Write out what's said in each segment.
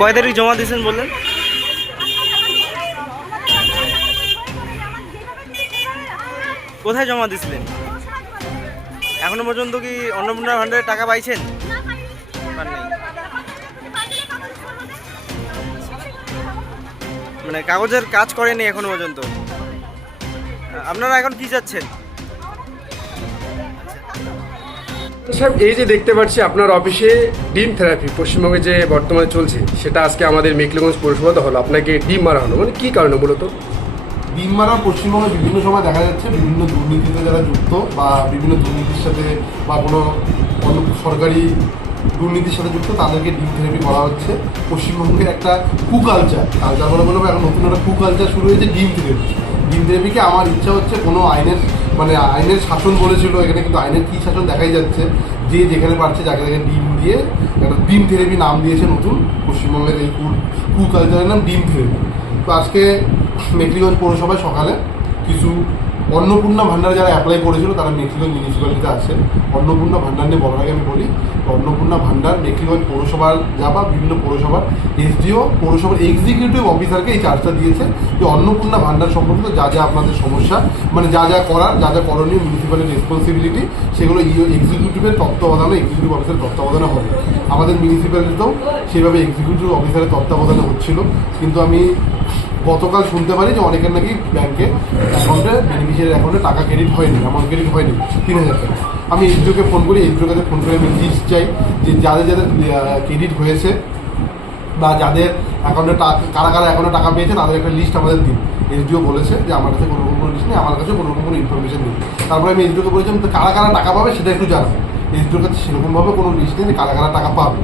কয় তারিখ জমা দিয়েছেন বললেন? কোথায় জমা দিয়েছিলেন? এখনো পর্যন্ত কি অন্নপূর্ণা ভান্ডারে টাকা পাইছেন? মানে কাগজের কাজ করেনি এখনো পর্যন্ত। আপনারা এখন কি চাচ্ছেন? স্যার, এই যে দেখতে পাচ্ছি আপনার অফিসে ডিম থেরাপি পশ্চিমবঙ্গে যে বর্তমানে চলছে, সেটা আজকে আমাদের মেখলিগঞ্জ পৌরসভাতে হলো। আপনাকে ডিম মারা হলো, মানে কী কারণে মূলত? ডিম মারা পশ্চিমবঙ্গে বিভিন্ন সময় দেখা যাচ্ছে বিভিন্ন দুর্নীতিতে যারা যুক্ত বা বিভিন্ন দুর্নীতির সাথে বা কোনো সরকারি দুর্নীতির সাথে যুক্ত তাদেরকে ডিম থেরাপি করা হচ্ছে। পশ্চিমবঙ্গের একটা কালচার বলে বলবো, এখন নতুন একটা কালচার শুরু হয়েছে ডিম থেরাপি। ডিম থেরাপিকে আমার ইচ্ছা হচ্ছে কোনো আইনের শাসন বলেছিল, এখানে কিন্তু আইনের কী শাসন দেখাই যাচ্ছে, যে যেখানে পারছে যাকে দেখে ডিম দিয়ে একটা ডিম থেরাপি নাম দিয়েছে নতুন পশ্চিমবঙ্গের এই কালচারের নাম ডিম থেরাপি। তো আজকে মেখলিগঞ্জ পৌরসভায় সকালে কিছু অন্নপূর্ণা ভান্ডার যারা অ্যাপ্লাই করেছিল তারা মেখলিগঞ্জ মিউনিসিপ্যালিটিতে আছে। অন্নপূর্ণা ভান্ডার নিয়ে বলার আগে আমি বলি, অন্নপূর্ণা ভান্ডার মেখলিগঞ্জ পৌরসভার বা বিভিন্ন পৌরসভার এসডিও পৌরসভার এক্সিকিউটিভ অফিসারকে এই চার্জটা দিয়েছে যে অন্নপূর্ণা ভান্ডার সম্পর্কিত যা যা আপনাদের সমস্যা, মানে যা যা করার, যা যা করণীয় মিউনিসিপ্যালিটির রেসপন্সিবিলিটি, সেগুলো এক্সিকিউটিভের তত্ত্বাবধানে, এক্সিকিউটিভ অফিসারের তত্ত্বাবধানে হবে। আমাদের মিউনিসিপ্যালিটিতেও সেভাবে এক্সিকিউটিভ অফিসারের তত্ত্বাবধানে হচ্ছিল। কিন্তু আমি গতকাল শুনতে পারি যে অনেকের নাকি ব্যাংকে বেনিফিশিয়ারি অ্যাকাউন্টে টাকা ক্রেডিট হয়নি, অ্যামাউন্ট ক্রেডিট হয়নি 3000 টাকা। আমি এসডিওকে ফোন করি, এসডিওর কাছে ফোন করে আমি লিস্ট চাই যে যাদের যাদের ক্রেডিট হয়েছে বা যাদের অ্যাকাউন্টে কারা কারা অ্যাকাউন্টে টাকা পেয়েছে তাদের একটা লিস্ট আমাদের দিন। এসডিও বলেছে যে আমার কাছে কোনো রকম কোনো লিস্ট নেই, আমার কাছে কোনো রকম কোনো ইনফরমেশন নেই। তারপরে আমি এসডিওকে বলেছিলাম তো কারা কারা টাকা পাবে সেটা একটু জানাবো। এসডিওর কাছে সেরকমভাবে কোনো লিস্ট নেই যে কারা কারা টাকা পাবে।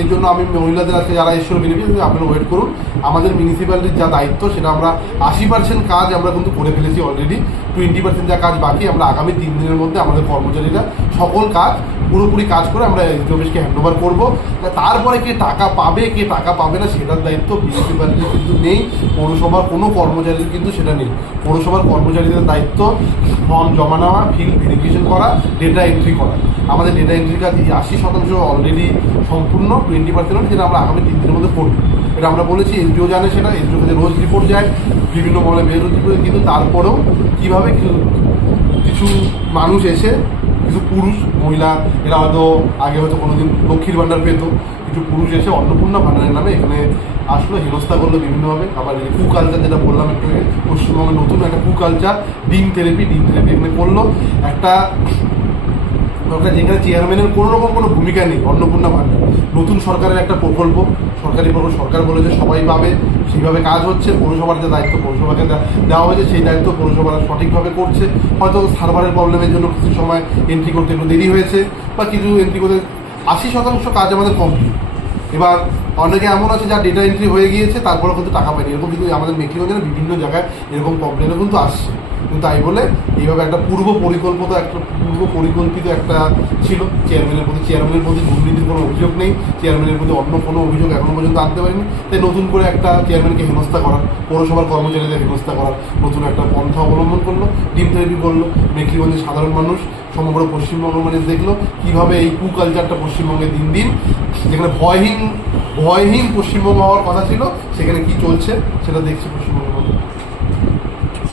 এর জন্য আমি মহিলাদের আজকে যারা এসেছিল বেনিফিট, আপনারা ওয়েট করুন। আমাদের মিউনিসিপ্যালিটির যা দায়িত্ব সেটা আমরা 80% কাজ আমরা কিন্তু করে ফেলেছি অলরেডি। 20% যা কাজ বাকি, আমরা আগামী 3 দিনের মধ্যে আমাদের কর্মচারীরা সকল কাজ পুরোপুরি কাজ করে আমরা এসডিও অফিসকে হ্যান্ড ওভার করবো। তারপরে কে টাকা পাবে কে টাকা পাবে না সেটার দায়িত্ব মিউনিসিপ্যালিটির কিন্তু নেই, পৌরসভার কোনো কর্মচারীদের কিন্তু সেটা নেই। পৌরসভার কর্মচারীদের দায়িত্ব ফর্ম জমা নেওয়া, ফিল্ড ভেরিফিকেশন করা, ডেটা এন্ট্রি করা। আমাদের ডেটা এন্ট্রির কাজ 80% অলরেডি সম্পূর্ণ, 20% যেটা আমরা আগামী 3 দিনের মধ্যে করবো। এটা আমরা বলেছি, এসডিও জানে সেটা, এসডিও কাছে রোজ রিপোর্ট যায়, বিভিন্ন মহলে বেরোজ রিপোর্ট। কিন্তু তারপরেও কীভাবে কিছু মানুষ এসে, কিছু পুরুষ মহিলা, এরা হয়তো আগে হয়তো কোনোদিন লক্ষ্মীর ভাণ্ডার পেত, কিছু পুরুষ এসে অন্নপূর্ণা ভাণ্ডারের নামে এখানে আসলো, হেনস্থা করলো বিভিন্নভাবে। আবার এই কালচার যেটা বললাম একটু আগে, পশ্চিমবঙ্গের নতুন একটা কালচার ডিম থেরাপি এখানে করলো। একটা যেখানে চেয়ারম্যানের কোনো রকম কোনো ভূমিকা নেই। অন্নপূর্ণা ভান্ডার নতুন সরকারের একটা প্রকল্প, সরকারি প্রকল্প, সরকার বলেছে সবাই পাবে, সেইভাবে কাজ হচ্ছে। পৌরসভার যে দায়িত্ব পৌরসভাকে দেওয়া হয়েছে সেই দায়িত্ব পৌরসভারা সঠিকভাবে করছে। হয়তো সার্ভারের প্রবলেমের জন্য কিছু সময় এন্ট্রি করতে একটু দেরি হয়েছে, বা কিছু এন্ট্রি করতে 80% কাজ আমাদের কমপ্লিট। এবার অনেকে এমন আছে যা ডেটা এন্ট্রি হয়ে গিয়েছে তারপরে কিন্তু টাকা পায়নি, এরকম কিন্তু আমাদের মেখলিগঞ্জের বিভিন্ন জায়গায় এরকম কমপ্লেনও কিন্তু আসছে। কিন্তু তাই বলে এইভাবে একটা পূর্ব পরিকল্পিত একটা ছিল চেয়ারম্যানের প্রতি দুর্নীতির কোনো অভিযোগ নেই, চেয়ারম্যানের প্রতি অন্য কোনো অভিযোগ এখনো পর্যন্ত আনতে পারিনি। তাই নতুন করে একটা চেয়ারম্যানকে হেনস্থা করার, পৌরসভার কর্মচারীদের হেনস্থা করার নতুন একটা পন্থা অবলম্বন করলো, ডিম থেরাপি করলো। মেখলিগঞ্জের সাধারণ মানুষ, সমগ্র পশ্চিমবঙ্গ মানুষ দেখলো কীভাবে এই কালচারটা পশ্চিমবঙ্গে দিন দিন, যেখানে ভয়হীন পশ্চিমবঙ্গ হওয়ার কথা ছিল, সেখানে কি চলছে সেটা দেখছি পশ্চিমবঙ্গ।